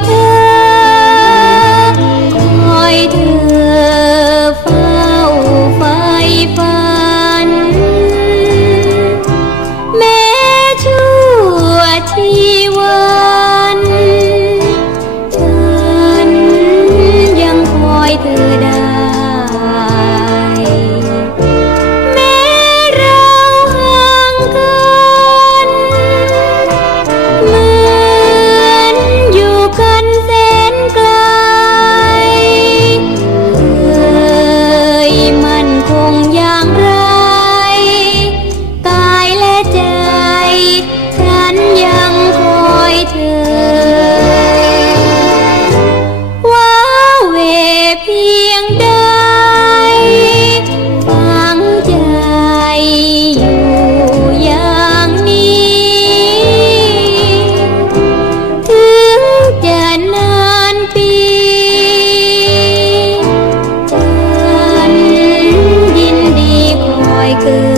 light. good.